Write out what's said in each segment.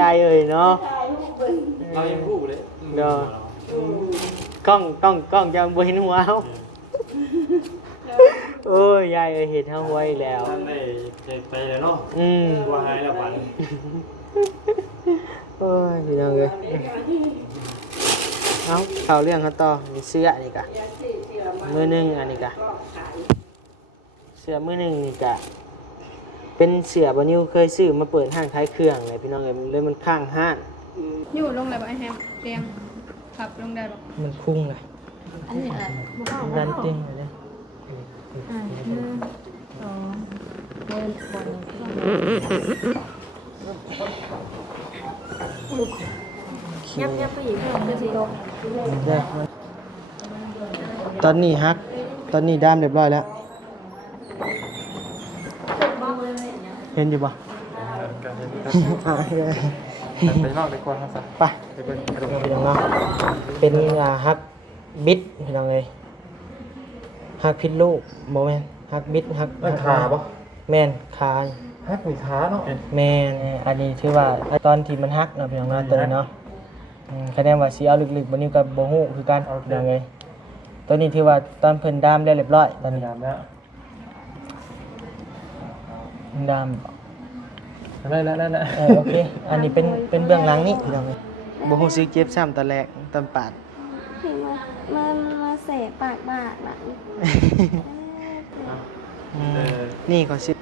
ยายเอ้ยเนาะเรายังรู้เลย เด้อกล้องจะบ่เห็นหัวเฮาโอ้ยยายเอ้ยเห็นเฮาไว้แล้ว ท่านได้ไปแล้วเนาะว่าหายแล้วฝัน โอ้ยพี่น้องเอ้ยเอาเข้าเรื่องเขาต่อมีเสื้อนี่กะมือหนึงอันนี้กะเสื้อมือหนึงนี่กะเป็นเสื้อบ่นิวเคยซื้อมาเปิดห้างขายเครื่องเลยพี่น้องเอ้ยเลยมันข้างห้าง อยู่ลงได้บ่ไอ้แฮมเตียงขับลงได้บ่ มันพุ่งเลย อันนี้อะไรบ่เข้า ดันเต็งเลย 1 2เดินยับไปอีกเพิ่มจะสิตก ตอนนี้ฮักตอนนี้ด้ามเรียบร้อยแล้วเห็นอยู่ปะ ไปนอกดีกว่าครับ ไปพี่น้องเนาะเป็นฮักบิดพี่น้องเลยฮักพิษลูกโมแมนฮักบิดฮักขาปะแมนขา ฮักหรือขาเนาะ แมนอันนี้ถือว่าตอนที่มันฮักเนาะพี่น้องเนาะตัวนี้เนาะคะแนนว่าสีเอาลึกๆบันนี้กับโบหูคือการพี่น้องเลยตัวนี้ถือว่าตอนเพิ่นด้ามได้เรียบร้อยตอนนี้ ดามแล้ว ด้าม ได้ โอเค อันนี้เป็นเบื้องหลังนี่พี่น้องเอ้ยบ่ฮู้สึกเจ็บซ้ำตอนแรกตอนปาด เห็นมาเสะปากบาดหลัง นี่ก็สิ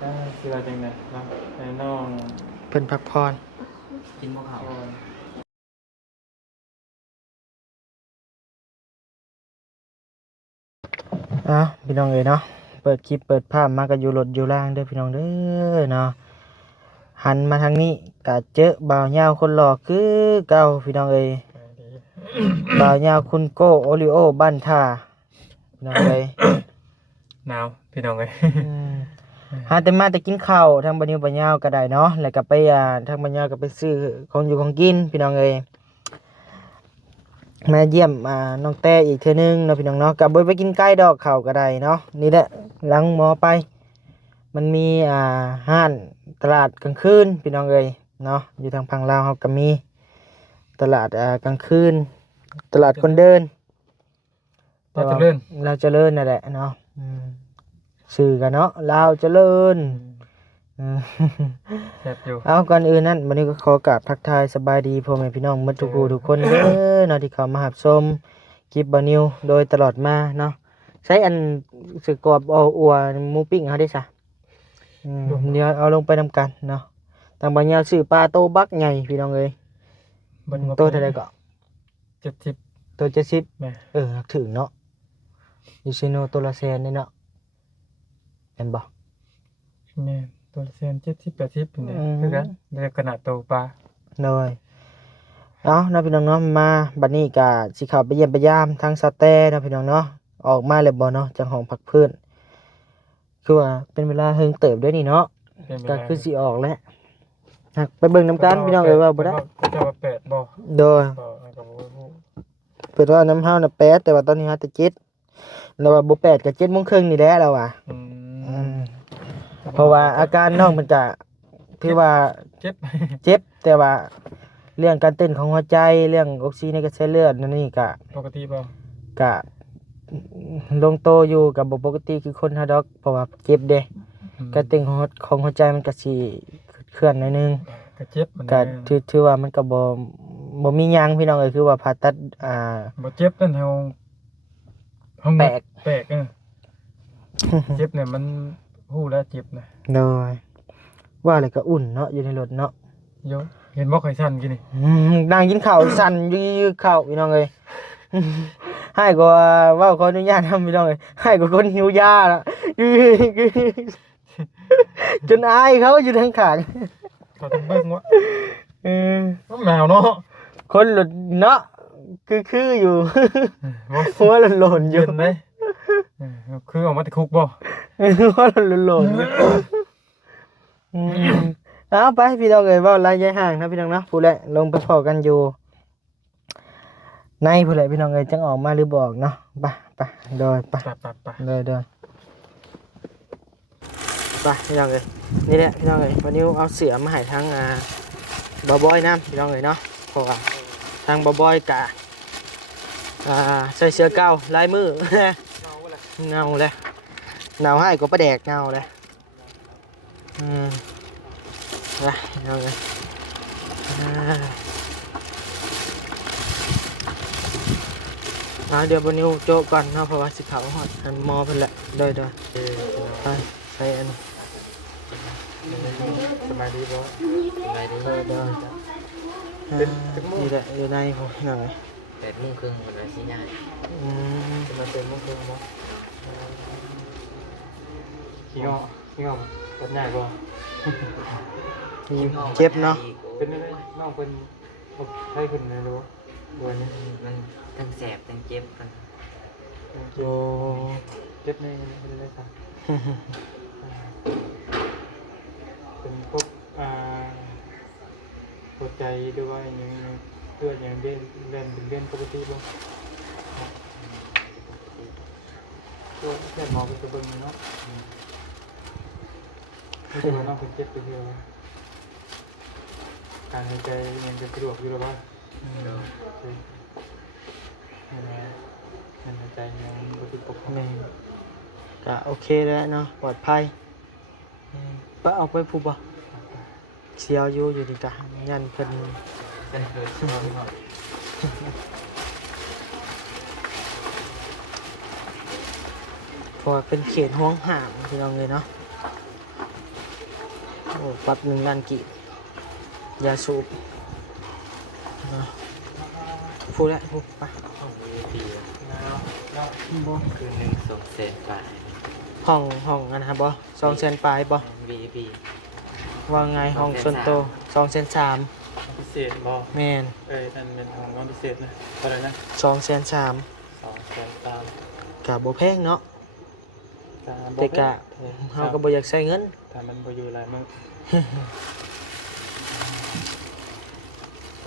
ได้คืออะไรจังไงเนาะไอ้น้อง เพิ่นพักพร กินมะขาม พี่น้องเอ้ยเนาะเปิดคลิปเปิดภาพมาก็อยู่รถอยู่ล่างเด้อพี่น้องเด้อเนาะหันมาทางนี้ก็เจอบ่าวยาวคนหล่อคือเก่าพี่น้องเอ้ยบ่าวยาวคุณโก้โอริโอบ้านท่าพี่น้องเอ้ย หนาวพี่น้องเลย หาแต่มาแต่กินข้าวทางบันนิวบันยาวก็ได้เนาะแล้วก็ไปทางบันยาวก็ไปซื้อของอยู่ของกินพี่น้องเอ้ยมาเยี่ยมน้องแต่อีกเทื่อนึงเนาะพี่น้องเนาะก็บ่ไปกินไก่ดอกข้าวก็ได้เนาะนี่แหละหลังหมอไปมันมีห้านตลาดกลางคืนพี่น้องเอ้ยเนาะอยู่ทางฝั่งลาวเฮาก็มีตลาดกลางคืนตลาดคนเดิน เราจะเลื่อน เราเจริญนั่นแหละเนาะสื่อกันเนาะลาวเจริญ แซ่บอยู่ เอาก่อนอื่นนั้นวันนี้ก็ขอกราบทักทายสบายดีพ่อแม่พี่น้องหมดทุกผู้ทุกคนเด้อเนาะที่เข้ามารับชมคลิปบ่นิวโดยตลอดมาเนาะใช้อันสึกกรอบเอาอัวหมูปิ้งเฮาได้ซะเดี๋ยวเอาลงไปนำกันเนาะทางบ่ยาวซื้อปลาโตบักใหญ่พี่น้องเอ้ยโตเท่าใดก็ 70โต70 แม่ ถึงเนาะยูซิโนตัวละแสนนี่เนาะเห็นบ่ แม่ตัวเซน70-80เป็นไงคือกันในขนาดโตปลา เลยเอาเนาะพี่น้องเนาะมาบัดนี้ก็สิเข้าไปเยี่ยมไปยามทางสะแต้เนาะพี่น้องเนาะออกมาแล้วบ่เนาะจากห้องพักเพิ่นคือว่าเป็นเวลาเฮิงเติบด้วยนี่เนาะก็คือสิออกแล้วหักไปเบิ่งนํกันพี่น้องเอ้ยว่าบ่ได้ จะว่า8บ่ โดย บ่ก็บ่ฮู้ เพิ่นว่าน้ำเฮาน่ะ8แต่ว่าตอนนี้เฮาแต่7แล้วว่าบ่8ก็7:30นนี่แหละแล้วว่ะเพราะว่าอาการน้องมันก็ถือว่า เจ็บ เจ็บแต่ว่าเรื่องการเต้นของหัวใจเรื่องออกซิเจนในกระแสเลือดนั่นนี่ก็ ปกติบ่ ก็ลงโตอยู่กับบ่ปกติคือคนเฮาดอกเพราะว่าเจ็บเด้การเต้นของหัวใจมันก็สิเคลื่อนหน่อยนึง ก็เจ็บมัน ก็ถือว่ามันก็บ่มีหยังพี่น้องเอ้ยคือว่าผ่าตัดบ่เจ็บนั่นเฮาแปลก แปลกเจ็บเนี่ยมันฮู้แล้วเจ็บนะ เลยว่าอะไรก็อุ่นเนาะอยู่ในรถเนาะ โยเห็นบ่ค่อยสั่นกินนี่ นั่งกินข้าวสั่นยื้อๆข้าวพี่น้องเอ้ยให้ก็เว้าขออนุญาตนำพี่น้องเอ้ยให้ก็คนหิวยาล่ะจนอายเขาอยู่ทางข้าง เขาต้องเบิ่งว่า อ แมวเนาะ คนหลุดเนาะคืออยู่ หัวหล่นๆอยู่ เย็นไหมคือออกมาติดคุกบ่ หัวหล่นๆอยู่เอาไปพี่น้องเอ้ยเว้าระยะห่างนะพี่น้องเนาะผู้แหละลงไปพอกันอยู่ในผู้แหละพี่น้องเอ้ยจังออกมาหรือบอกเนาะไปโดยไป ไป โดย ไปพี่น้องเลยนี่แหละพี่น้องเลยวันนี้เอาเสือมาให้ทั้งบอบอยน้ำพี่น้องเลยเนาะเพราะว่าทางบอบอยกะใส่เสื้อเก่าลายมือ เงาเลยเงาให้ก็ประแดกเงาเลยไปพี่น้องเลยเดี๋ยววันนี้โจก่อนเนาะเพราะว่าสิเขาหอดอันมอเพิ่นแหละโดยไปใส่อัน สบายดีบ่ ได้นี่แหละอยู่ในผมหน่อย 8:30มันว่าสิง่าย จะมาเป็นมื้อคืนบ่ขี้งอเป็นใหญ่บ่ เจ็บเนาะ เป็นได้น้องเพิ่นให้เพิ่นได้รู้ด้วยนี่ มันทั้งแสบทั้งเจ็บกัน โอ้ เจ็บในเป็นได้ครับเป็นพวกหัวใจด้วยอย่างเลือดอย่างเด่นเป็นเด่นปกติบ่ตัวแค่หมอเป็นตัวเบิ่งเนาะไม่ใช่ว่าน้องเป็นเจ็บไปเดียวการหายใจยังเป็นสะดวกอยู่หรือเปล่าการหายใจยังบ่ติดปกติ แม่ก็โอเคแล้วเนาะปลอดภัยไปเอาไปผูกบ่เสียวอยู่ดีกะยันเพิ่น เป็นเกิดบ่ เพราะว่าเป็นเขตห้องห้ามพี่น้องเลยเนาะโอ้ปรับ1 ล้านกีบยาสูบเนาะพูดแล้วพูดไป ห้อง VIP บ่ คืนนึง200,000บาท ห้องอันนะครับบ่200,000ปลายบ่ VIP ว่าไงห้องส่วนโต2,300,000 พิเศษบ่ แม่น นั่นเป็นของน้องพิเศษนะอะไรนะ 2,300,000 200,000 ก็บ่แพงเนาะแต่กะเฮาก็บ่อยากใช้เงิน ถ้ามันบ่อยู่หลายมื้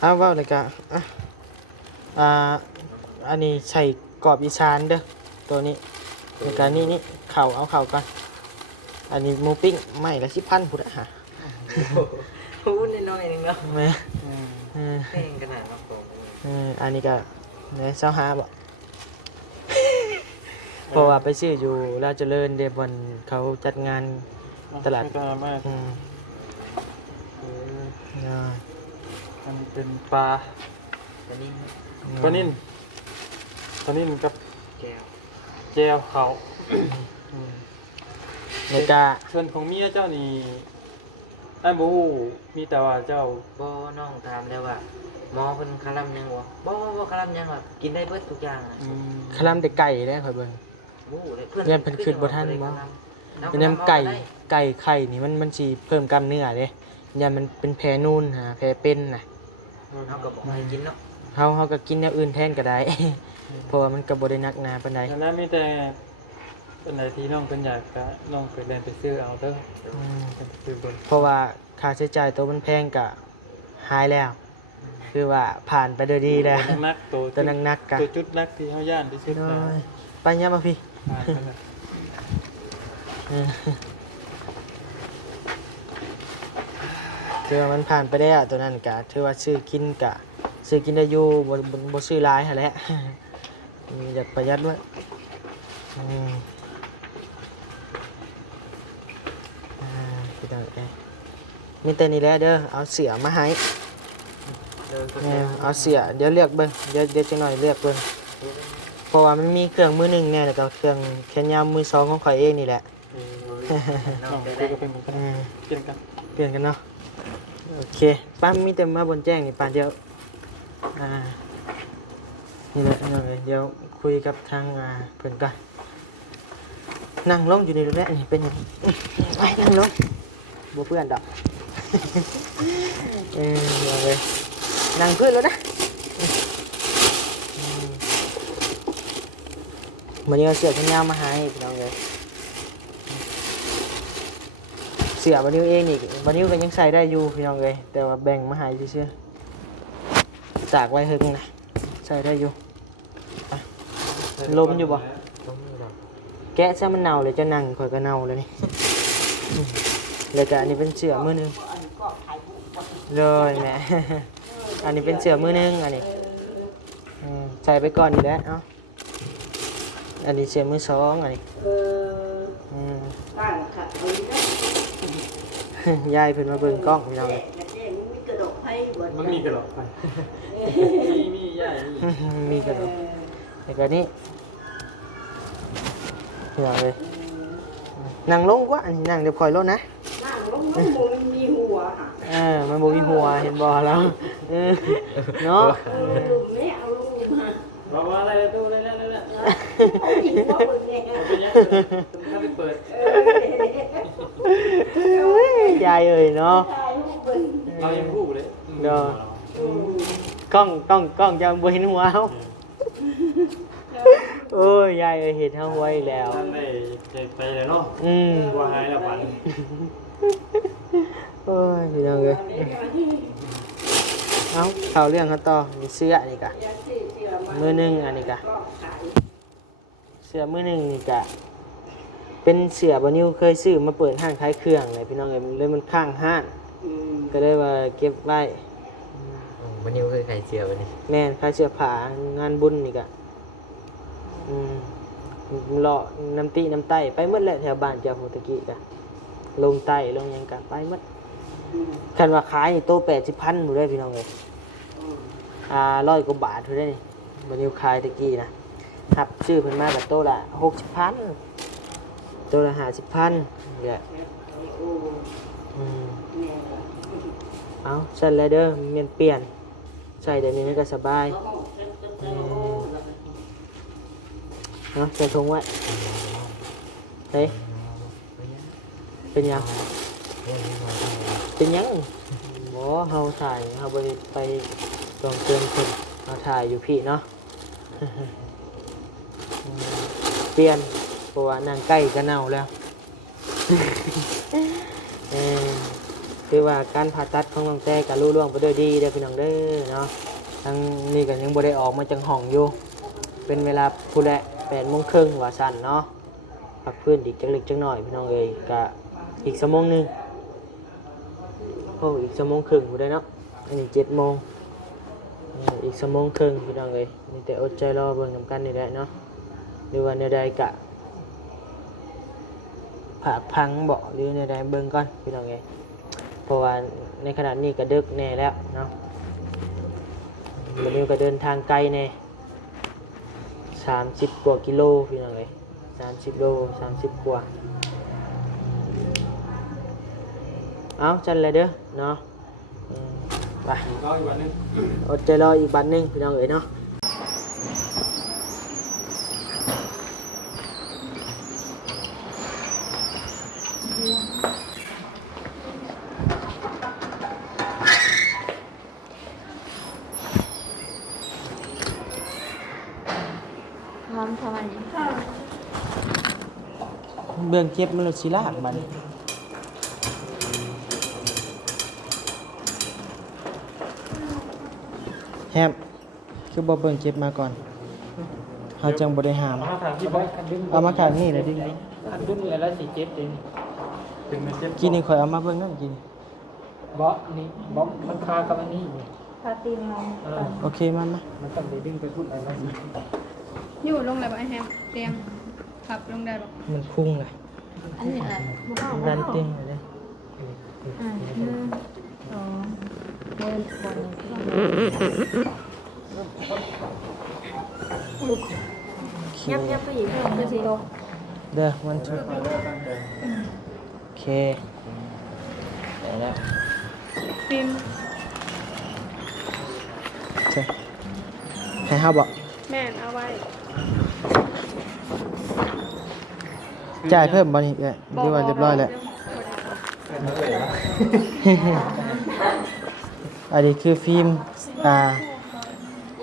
อ เว้าเลยกะอันนี้ใส่กรอบอีสานเด้อตัวนี้ในการนี่เอาเข่าก่อนอันนี้หมูปิ้งไม่ละ10,000พุ่นฮะ พูดน้อยๆนึงเนาะ แม่ แพงขนาดเนาะผม อันนี้ก็เนี่ย25บ่ เพราะว่าไปซื้ออยู่ราชเจริญเดบอนเขาจัดงานตลาด มาก อืมได้ มันเป็นปลา ตัวนี้ ปลานิ่นกับ แก้ว แจวเขา ในกะ ส่วนของเมียเจ้านี่ไอ้บ่ฮู้มีแต่ว่าเจ้า บ่น้องถามแล้วว่าหมอเพิ่นคาร่ำยังบ่คาร่ำยังว่ากินได้เบิดทุกอย่างอะ คลำแต่ไก่ได้ข่อยเบิ่ง โอ้เลย เรียนเพิ่นขึ้นบ่ทันบ่ เป็นน้ำไก่ไข่นี่มันสิเพิ่มกล้ามเนื้อเด้อย่ามันเป็นแผลนูนแผลเป็นน่ะ เฮาก็บ่ให้กินเนาะ เฮาก็กินแนวอื่นแทนก็ได้ เพราะว่ามันก็บ่ได้หนักหนาปานใด ฉะนั้นมีแต่อันไหนที่น้องเพิ่นอยากก็น้องไปเรียนไปซื้อเอาเด้อ อืม ไปซื้อเบิ่ง เพราะว่าค่าใช้จ่ายตัวมันแพงก็หายแล้ว คือว่าผ่านไปด้วยดีแล้ว นักตัว ตัวนักๆกะ ตัวจุดนักที่เฮาย่านที่สุด น้ นะ อยไปยามมาพี่ คือว่ามันผ่านไปได้อะตัวนั้นกะถือว่าซื้อกินได้อยู่บ่ซื้อหลายหั่นแหละ อยากประหยัดด้วยพี่น้องมีแต่นี่แหละเด้อเอาเสือมาให้เอาเสือเดี๋ยวเลือกเบิ่งเดี๋ยวจังหน่อยเลือกเบิ่งเพราะว่ามันมีเครื่องมือหนึ่งเนี่ยแล้วก็เครื่องแขนยาวมือสองของข่อยเองนี่แหละ น้องคุยกับเพิ่นเหมือนกันเปลี่ยนกัน เปลี่ยนกันเนาะโอเคป้ามีแต่มาบนแจ้งนี่ป้าเดี๋ยวนี่แหละเลยเดี๋ยวคุยกับทางเพื่อนก่อนนั่งลงอยู่ในรถแล้วนี่เป็นยังไปนั่งลงบ่เพื่อนดอก เอาเลยนั่งเพื่อนแล้วนะวันนี้เอาเสื้อแขนยาวมาให้พี่น้องเลยเสื้อวันนี้เองนี่วันนี้ก็ยังใส่ได้อยู่พี่น้องเลยแต่ว่าแบ่งมาให้เชื่อๆตากไว้หึงนะใส่ได้อยู่ลมอยู่บ่ ตรงนี้ดอก แกะซะมันเน่าเลยจะนั่งข่อยก็เน่าเลยนี่ แล้วก็อันนี้เป็นเสือมือหนึงเลยแหม่ อันนี้เป็นเสือมือหนึงอันนี้ใส่ไปก่อนอยู่แล้วเนาะอันนี้เสือมือสองอันนี้ยายเพิ่นมาเบิ่งกล้องพี่น้อง มันมีกระดกไปมีใหญ่มี มีกระดกแล้วก็นี่พี่น้องเลยนั่งลงกว่าอันนี้นั่งเดี๋ยวคอยรถนะนั่งลงมันบ่มีหัวค่ะมันบ่มีหัวเห็นบ่แล้วเนาะไม่เอาลงมาบอกว่าอะไรตู้เลยนั่นแหละถ้าไปเปิดยายเอ้ยเนาะ เรายังรู้เลย เนาะกล้องจะบ่เห็นหัวเฮาโอ้ยยายเอ้ยเห็นเฮาไว้แล้ว ท่านได้ไปเลยเนาะว่าหายแล้ววัน โอ้ยพี่น้องเอ้ยเอาเข้าเรื่องกันต่อมีเสื้อนี่กะมือหนึงอันนี้กะเสื้อมือหนึงนี่กะเป็นเสื้อบ่นิวเคยซื้อมาเปิดห้างขายเครื่องเลยพี่น้องเอ้ยเลยมันข้างห้างก็เลยว่าเก็บไว้ วันนี้คือไข่เจียววันนี้ แม่นขายเสื้อผ้างานบุญนี่กะเลาะน้ำตีน้ำไต้ไปหมดแหละแถวบ้านเจ้าโหตะกี้กะลงใต้ลงหยังกะไปหมดคันว่าขายนี่โต80,000บ่ได้พี่น้องเอ้ย100 กว่าบาทเท่านั้นนี่บ่นิวขายตะกี้นะหับซื้อเพิ่นมาแบบโตละ60,000โตละ50,000เนี่ยเอาใส่แล้วเด้อเมียนเปลี่ยนใส่เดี๋ยวนี้มันก็สบายเนาะใส่ถุงไว้เฮ้ยเป็นยังเป็นยังบ่เฮาถ่ายเฮาบ่ได้ไปลองเตือนคนเฮาถ่ายอยู่พี่เนาะ เปลี่ยนเพราะว่านางใกล้ก็เน่าแล้ว คือว่าการผ่าตัดของน้องแต่ก็รู้ล่วงไปด้วยดีเด้อพี่น้องเด้อเนาะทั้งนี้ก็ยังบ่ได้ออกมาจังห้องอยู่เป็นเวลาผู้ใด8:30ว่าซั่นเนาะพักพื้นอีกจักเล็กจักน้อยพี่น้องเอ้ยก็อีกชั่วโมงนึงอีกชั่วโมงครึ่งผู้ใดเนาะอันนี้7:00นอีกชั่วโมงครึ่งพี่น้องเอ้ยมีแต่อดใจรอเบิ่งนำกันนี่แหละเนาะหรือว่าแนวใดก็ผากพังบ่หรือแนวใดเบิ่งก่อนพี่น้องเอ้ยเพราะว่าในขณะนี้ก็ดึกแน่แล้วเนาะวันนี้ก็เดินทางไกลแน่30 กว่ากิโลพี่น้องเอ้ย30 โล 30 กว่าเอาจันเลยเด้อเนาะไป รออีกวันนึง อดใจรออีกบันนึงพี่น้องเอ้ยเนาะพร้อมทำไม เบื้องเจ็บมันเลยสิลากมันแฮมคือบ่เบิ่งเจ็บมาก่อนเฮาจังบ่ได้หาม มาทางที่บล็อกคันดึง เอามาข้างนี้เลยดิ คันดึงเลยแล้วสีเจ็บเองถึงมันเจ็บ กินนี่ข่อยเอามาเบิ่งนำกิน บล็อกนี่บล็อกมันคากับอันนี้นี่ พาตีนเรา โอเคมา มันต้องไปดึงไปพูดอะไรนะ อยู่ลงเลยบ่ไอแฮมเตียงขับลงได้บ่ มันพุ่งเลย อันนี้อะไรบุกเข้า ดันเต็งเลยเด้ เดินบน ยับไปอีกเพิ่มสิโล เด้อมันชุดโอเคได้แล้ว ฟิล์ม ใช่ให้เฮาบ่ แม่นเอาไว้ จ่ายเพิ่มบ่นี่เอ้ยหรือว่าเรียบร้อยแล้ว อันนี้คือฟิล์ม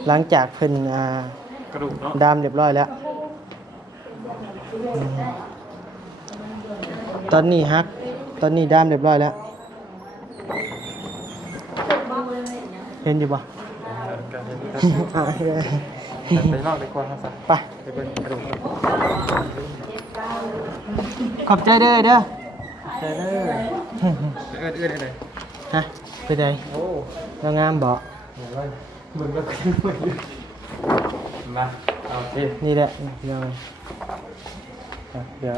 หลังจากเพิ่นกระดูกเนาะ ดามเรียบร้อยแล้วตอนนี้ฮักตอนนี้ดามเรียบร้อยแล้วเห็นอยู่บ่ การเห็น ไป นอกดีกว่าครับ ไป ไปเป็นกระดูก ขอบใจเด้อเด้อ ใจเด้อเอื้อนได้เลย ฮะไปใด โอ้ เรางามบ่ เดี๋ยวมึงก็ขึ้นมาอยู่มาโอเค นี่แหละยัง เดี๋ยว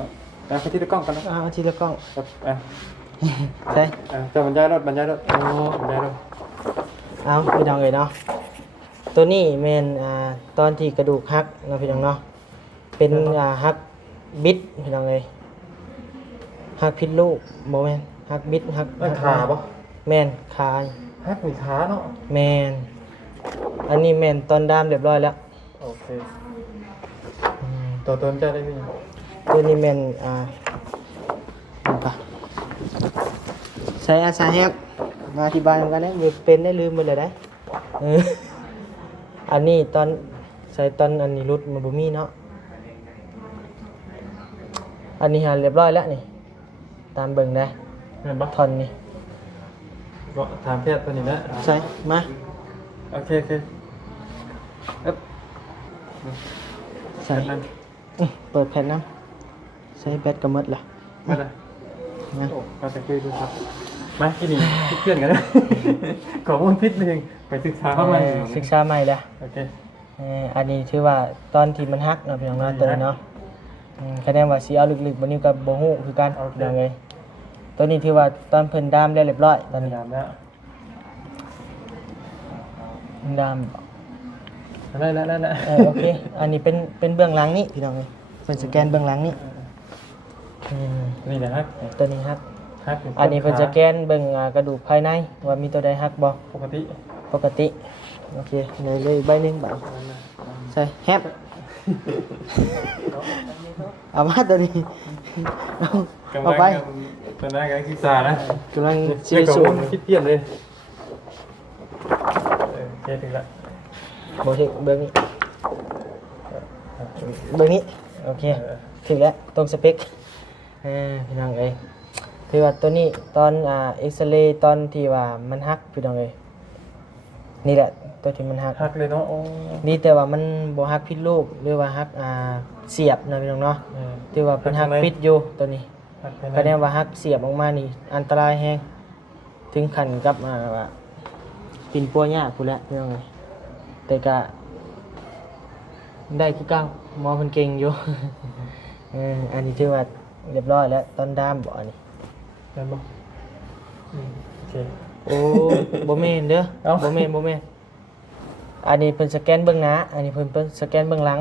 ไปที่ตะกล้องกันนะ เอาทีละกล้อง ครับใช่ จะบรรยายรถโอ้บรรยายรถ เอาพี่น้องเอ้ยเนาะตัวนี้แม่นตอนที่กระดูกหักเนาะพี่น้องเนาะเป็นหักบิดพี่น้องเอ้ยหักผิดลูกบ่แม่นหักบิดหัก นั่นขาปะ แม่นขา ฮักหรือขาเนาะ แม่นอันนี้แม่นตอนดามเรียบร้อยแล้ว โอเคตัวเติมใจได้พี่ ตัวนี้แม่นนี่ปะใช้อาสาแฮกมาอธิบายเหมือนกันนะอย่าเป็นได้ลืมไปเลยได้เอออันนี้ตอนใส่ตอนอันนี้รุดมาบ่มีเนาะอันนี้หาเรียบร้อยแล้วนี่ตามเบิ่งได้ เห็นปะ ทอนนี่ ก็ถามแพทย์ตัวนี้นะ ใส่มา โอเคเอ๊บ ใส่เปิดแผ่นน้ำใส่แบตกระมดล่ะ มาเลย นะ โอ้มาแต่คุยดูครับมาที่นี่คิดเพื่อนกันนะขอมูลพิษหนึ่งไปศึกษาเข้ามา ศึกษาใหม่แล้ว โอเค อันนี้ถือว่าตอนที่มันฮักเนาะพี่น้องเนาะตัวนี้เนาะคะแนนว่าสิเอาลึกๆบ่นิ้วกับบ่ฮู้คือกันพี่น้องเอ้ยตัวนี้ถือว่าตอนเพิ่นดามได้เรียบร้อยตอนนี้ ถามแล้ว ดาม ได้ โอเคอันนี้เป็นเบื้องหลังนี่พี่น้องเอ้ยเพิ่นสแกนเบื้องหลังนี่ นี่นะฮัก ตัวนี้ฮัก ฮัก อันนี้เพิ่นสแกนเบิ่งกระดูกภายในว่ามีตัวใดฮักบ่ ปกติ ปกติโอเคเลยอีกใบหนึงบาดใช่แฮปเอามาตัวนี้เอาไป ตอนนั้นการศึกษานะ กำลัง เชื่ ชื่ อ อ สู สู ง ง คิดเพี้ยนเลยโอเคถึงละ โบเทเบื้องนี้เบื้องนี้โอเคถึงแล้วตรงสเปคพี่น้องเอ้ยคือว่าตัวนี้ตอนเอ็กซเรย์ตอนที่ว่ามันฮักพี่น้องเอ้ยนี่แหละตัวที่มันฮัก ฮักเลยเนาะโอ้ นี่แต่ว่ามันบ่ฮักพิษลูกหรือว่าฮักเสียบนะพี่น้องเนาะที่ว่าเป็นฮักพิษอยู่ตัวนี้ ฮักไป คะแนนว่าฮักเสียบออกมานี่อันตรายแฮงถึงขั้นกับว่าปิ่นปัวยากพู้นแหละพี่น้องเอ้ยแต่ก็ได้คือเก่าหมอเพิ่นเก่งอยู่ อันนี้ถือว่าเรียบร้อยแล้วตอนดามบ่อันนี้ ได้บ่โอเค โอ้ บ่แม่นเด้อ เอ้า บ่แม่นอันนี้เพิ่นสแกนเบื้องหน้าอันนี้เพิ่นสแกนเบื้องหลัง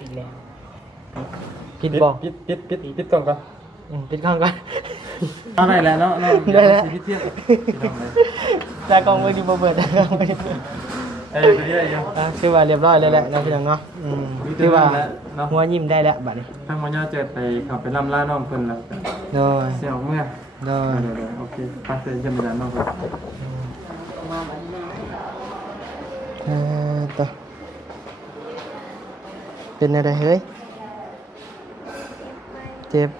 อีกแล้วผิดบ่ ปิดกล่องก่อน ปิดข้างก่อน เอาได้แล้วเนาะ ได้แล้ว พิเทียบ ตากล้องไว้ดีบ่เบิดตากล้องไว้ดี ตัวนี้ได้ยัง คือว่าเรียบร้อยแล้วแหละนะพี่น้องเนาะคือว่า เนาะ หัวยิ้มได้แล้วบัดนี้ ทางมอญาเจอไปขับไปลำล่าน้องเพิ่นแล้ว โดย เสี่ยวเมื่อ โดย เดี๋ยวโอเคไปเจอกันไปแล้วน้องเพิ่น ต่อเป็นอะไรเฮ้ยเจ็บ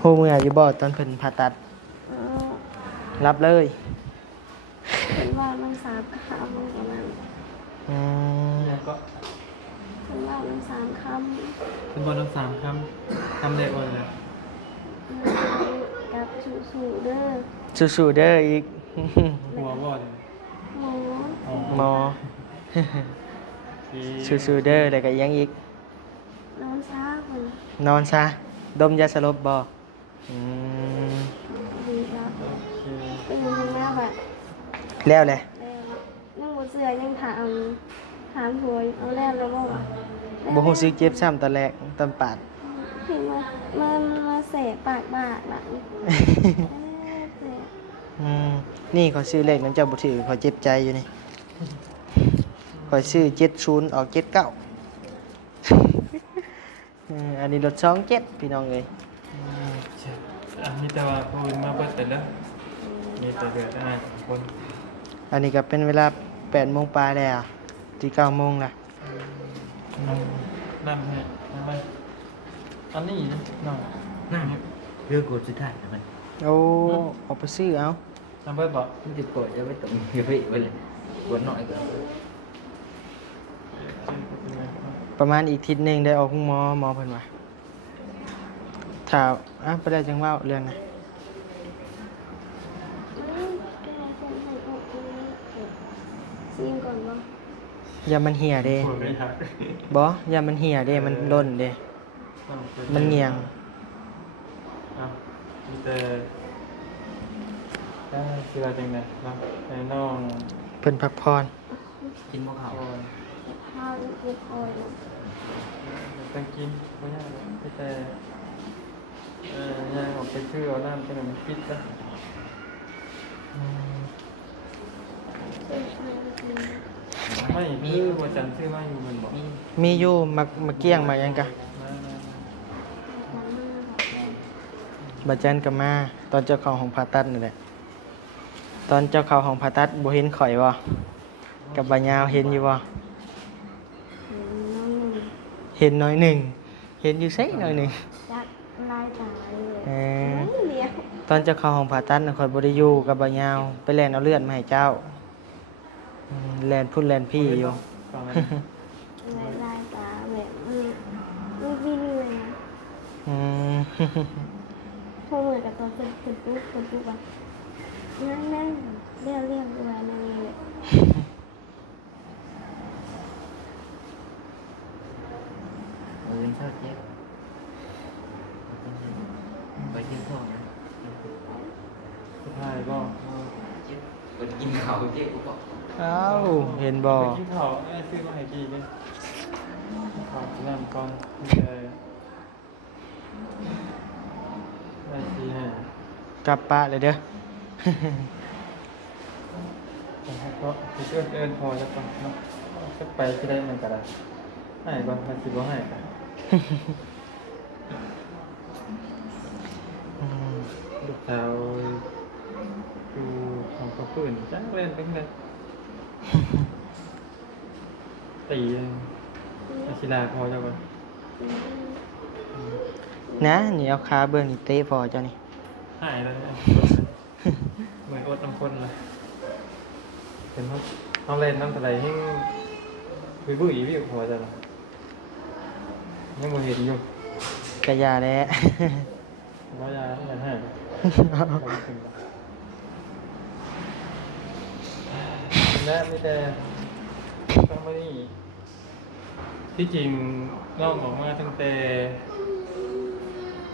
หูมืออยู่บ่ตอนเพิ่นผ่าตัด รับเลย เป็นว่ามันสามคำประมาณ อืม แล้วก็ เป็นว่ามันสามค เป็นบอลทั้ง3คำเด็กว่าเลย ำกับสูๆเด้อ สู้ๆเด้ออีก หัวบอล หมู หมอสู้ๆเด้อแล้วก็อีกอยังอีก น้องช้าคน นอนซะดมยาสลบบ่อืม ดีครับเป็นยังไงแบบ แล้วแหละ ยังหมดเสือยังถามหัวเอาแล้วแล้วบอกว่า บ่ฮู้สึกเจ็บซ้ำตอนแรกตอนปาด เห็นมาเสะปากบาดหลังเสะ นี่ขอซื้อเลขนั้นเจ้าบ่ถือขอเจ็บใจอยู่นี่ขอซื้อ70ออก79อันนี้รถ27พี่น้องเอ้ย มีแต่ว่าพูดมาเปิดแต่ละมีแต่เดือดคน อันนี้ก็เป็นเวลา8โมงปลายแล้วที่9โมงล่ะ นั่นฮะอะไรอันนี้นะน้อง นั่นเรื่องกดสุดท้ายนะมัน โอ้ออกไปซื้อเอา น้ำเปิดบอก มันจะกดจะไม่ตรงอย่าไปไว้เลยกดหน่อยก่อน ประมาณอีกทิศหนึงได้ออกหมอเพิ่นว่าท ข่าวไปได้จังเว่าเรื่องนะ แกคนให้ออกซีมก่อนบ่ อย่ามันเหี่ยเด้ พูดไม่ทัก บ่อย่ามันเหี่ยเด้มันล่นเด้มันเงียง อ่ะมีแต่ได้คืออะไรจังไงเนาะไอ้น้อง เพิ่นพักพร กินบ่ข้าว โอ้ย ข้าวเรียบร้อยแล้ว ต้องกินไม่ยากหรอกมีแต่ย่างออกไปชื่อเอาน้ำจังไงมันปิดนะ ซื้อมากิน ไม่มีวันจันทร์ซื้อมาอยู่มันบอก มี มีอยู่มาเกี้ยงมาหยังกะ มา ทำมาแบบ บัดจันก็มาตอนเจ้าเข้าห้องผ่าตัดนั่นแหละตอนเจ้าเข้าห้องผ่าตัดบ่เห็นข่อยบ่กับบ่ยาวเห็นอยู่บ่ น้องหนึ่ง เห็นน้อยหนึ่งเห็นอยู่ไสน้อยหนึ่ง จัดลายตาเลย เออ เดียว ตอนเจ้าเข้าห้องผ่าตัดน่ะข่อยบ่ได้อยู่กับบ่ยาวไปแล่นเอาเลือดมาให้เจ้าแล่นพุ่นแล่นพี่อยู่ ฟังไหม ลายตาแบบไม่วิ่งเลยนะ อืม พอเหมือนกับตัวเป็นปุ๊บอ่ะนั่นเรียบด้วยนั่นเองเลย เออเช้าเจ็บไปกินข้าวนะ สุดท้ายก็ เจ็บไปกินข้าวเจ็บกูบอก เอ้าเห็นบ่ ไปกินข้าวไอ้ซื้อมาให้กินเนี่ยข้าวน้ำก่อนมีแต่ได้ทีให้ กลับปะเลยเด้อ นะครับก็ที่เอิ้นพอแล้วก็เนาะสักไปที่ได้มันก็ได้ให้ก่อนมันสิบ่ให้กัน อืม ลูกสาวอยู่ของเขาปืนจังเล่นเป็นไงตีอาชิลาพอเจ้าก่อน นะนี่เอาขาเบิ่งนี่เตะพอเจ้านี่ หายแล้วเนี่ยเหมือนอดน้ำคนเลยเป็นห้องเล่นน้ำทะเลให้บุ้ยวิวพอจะหรอยังบ่เห็นอยู่ กะยาแล้ ว่ายาอย่างให้และไม่แต่ต้องไม่นี่ที่จริงน้องออกมาตั้งแต่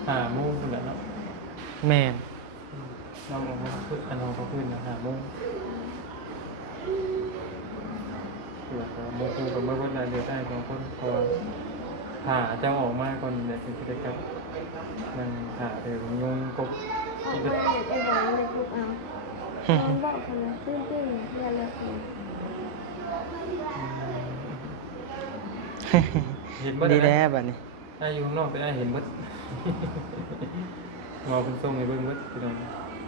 5 โมงนั่นแหละเนาะ แม่น น้องออกมาพึ่งน้องเขาพึ่งนะ5 โมงเกือบ5 โมงคือกับเมื่อวันใดเดียวได้2 คนพอผ่าเจ้าออกมาก่อนเนี่ยเป็นกิจกรรมมันผ่าเดี๋ยวงงกบ เอา อีก ไปไอ้บอลในคุกเอาน้องบอกคนละตื้นเรียนเลย เห็นบ่ ดี ได้ แล้วบัดนี้ ไอ้อยู่ข้างนอกไปไอ้เห็นบ่มองเป็นทรงให้เบิ่งบ่พี่น้อง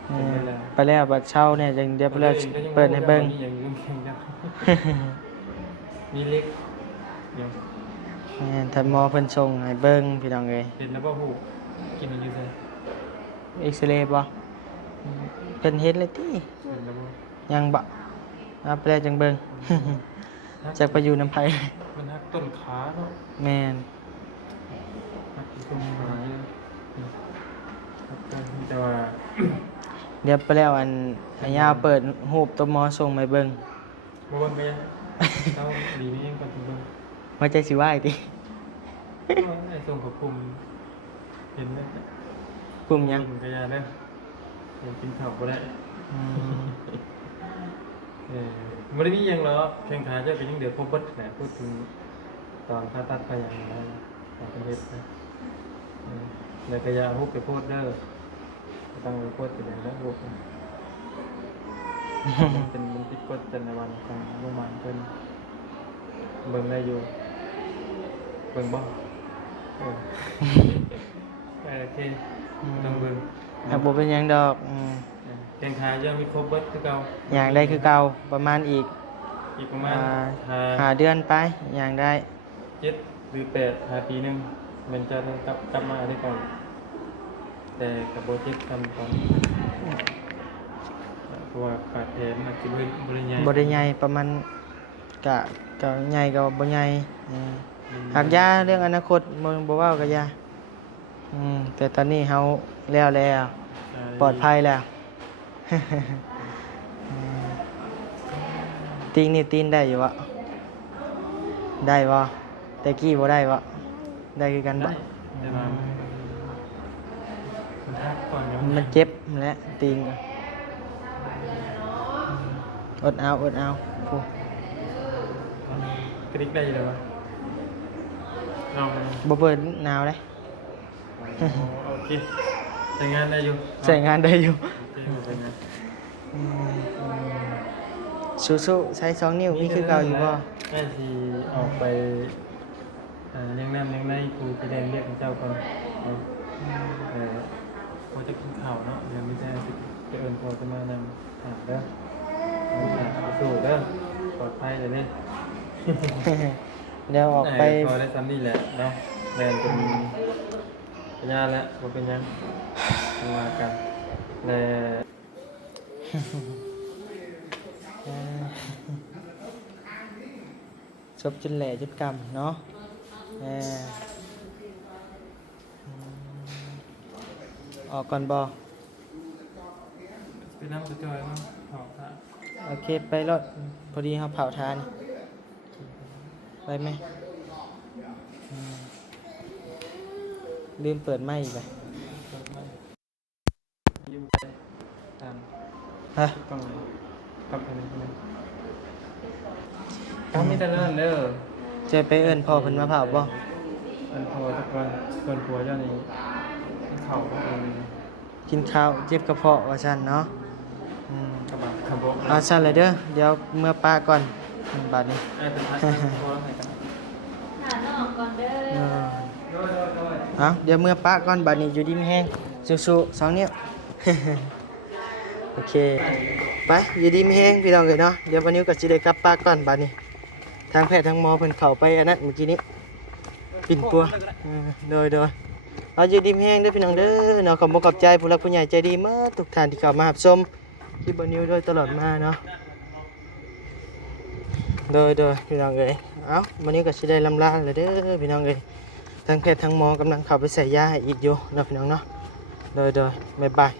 เอ เห็น อ บ่ล่ะ ไปแล้วบัดเช้าเนี่ยจังเดี๋ยวไปแล้วเปิดให้เบิ่ง มีอย่างยุ่งเข่งจังมีเล็กเดี๋ยว แม่นท่านหมอเพิ่นส่งให้เบิ่งพี่น้องเอ้ย เห็นแล้วบ่ฮู้กินมันอยู่ไส เอ็กซเรย์บ่เพิ่นเฮ็ดเลยติ เห็นแล้วบ่ ยังบ่เอาไปแล้วจังเบิ่ง จักไปอยู่นำไผ มันหักต้นขาเนาะ แม่น หักต้นขาอยู่หักต้นแต่ว่า เดี๋ยวไปแล้วอันยาวเปิดรูปตัวหมอส่งมาให้เบิ่ง บ่เบิ่งไปยังเอาดีนี่ยังก่อนถึงเบิ่ง ว่าใจสิไหว้ติ ไอ้ส่งกับกลุ่มเห็นไหม กลุ่มยัง กลุ่มกระยาเด้อเดี๋ยวกินข้าวบ่ได้ อืม ไม่ได้มีหยังหรอกแข่งขาเจ้าก็ยังเดือดพบเบิดนะพูดถึงตอนผ่าตัดไปอย่างนั้นตอนเป็นเฮ็ดนะแล้วก็อย่าฮู้ไปโพดเด้อต้องไปโพดเป็นอย่างนั้นลูกนะมันผิดกฎจรรยาบรรณของโรงพยาบาลเพิ่นเบิ่งได้อยู่เบิ่งบ่เออโอเคต้องเบิ่ง ถ้าบ่เป็นหยังดอกแข่งขาเจ้ามีครบเบิดคือเก่า อย่างได้คือเก่าประมาณอีก อีกประมาณ หาเดือนไปอย่างได้ 7 หรือ 8 5 ปีหนึงมันจะต้องกลับมาได้ก่อนแต่กับโปรเจกต์ทำก่อนเพราะว่าขาดแผนมันจะบริญญา บ่ได้ใหญ่ประมาณกะใหญ่ก็บ่ใหญ่หากยาเรื่องอนาคตบ่เว้าก็ยา แต่ตอนนี้เฮาแล้วปลอดภัยแล้ว ตีนนี่ตีนได้อยู่วะได้บ่แต่กี้บ่ได้บ่ได้คือกันบ่ ได้ได้มามันทักก่อนยัง มันเจ็บแหละตีนก็อดเอาผู้ กระดิกได้อยู่เลยวะลอง บ่เปิดหนาวเลย โอเคใช้งานได้อยู่ ใช้งานได้อยู่ โอเคใช้งาน สู้ๆใช้2นิ้วมีคือเก่าอยู่บ่ แม่ทีออกไปเลี้ยงน้ำเลี้ยงในครูพี่แดงเรียกเจ้าก่อนพอจะกินข้าวเนาะเดี๋ยวไม่ได้สิจะเอิญพอจะมานำถามเด้อสู้เด้อปลอดภัยเลยเนี่ย เดี๋ยวออกไป พอได้ซ้ำนี่แหละเนาะแดนเป็นพยานแล้วว่าเป็นยังมากันและ จบจนแหล่จนกำเนาะออกก่อนบ่ ไปนั่งจอยๆมั้งขอบค่ะ โอเคไปรถพอดีเขาเผาทานไปไหมลืมเปิดไม้อีกเลย ยิ้มไปตาม ฮะ ต้องกลับไปเลยต้องมีแต่เลิ่นเด้อ จะไปเอิ้นพ่อเพิ่นมาเผาบ่ อันโทรสักวันเกินผัวเจ้านี้เข่าก็เอง กินข้าวเจ็บกระเพาะว่าซั่นเนาะ กระบะขับรถ เอาซั่นเลยเด้อเดี๋ยวเมื่อป้าก่อนบาดนี้ เป็นพัดโทรแล้วไงกัน หาน้องก่อนเด้อ เอาเดี๋ยวเมื่อป้าก่อนบาดนี้อยู่ดีมีแห้งสู้ๆ2นิ้ว โอเคไปอยู่ดีมีแห้งพี่น้องเอ้ยเนาะเดี๋ยววันนี้ก็สิได้กลับป้าก่อนบาดนี้ทางแพทย์ทางหมอเพิ่นเข้าไปอันนั้นเมื่อกี้นี้ปิ่นปัวโดยเอาอยู่ดีมีแห้งเด้อพี่น้องเด้อเนาะขอบคุณขอบใจผู้หลักผู้ใหญ่ใจดีเมื่อทุกท่านที่เข้ามารับชมคลิปบ่นิวโดยตลอดมาเนาะโดยพี่น้องเอ้ยเอาวันนี้ก็สิได้ลำลาแล้วเด้อพี่น้องเอ้ยทางแพทย์ทางหมอกำลังเข้าไปใส่ยาให้อีกอยู่เนาะพี่น้องเนาะโดยบ๊ายบาย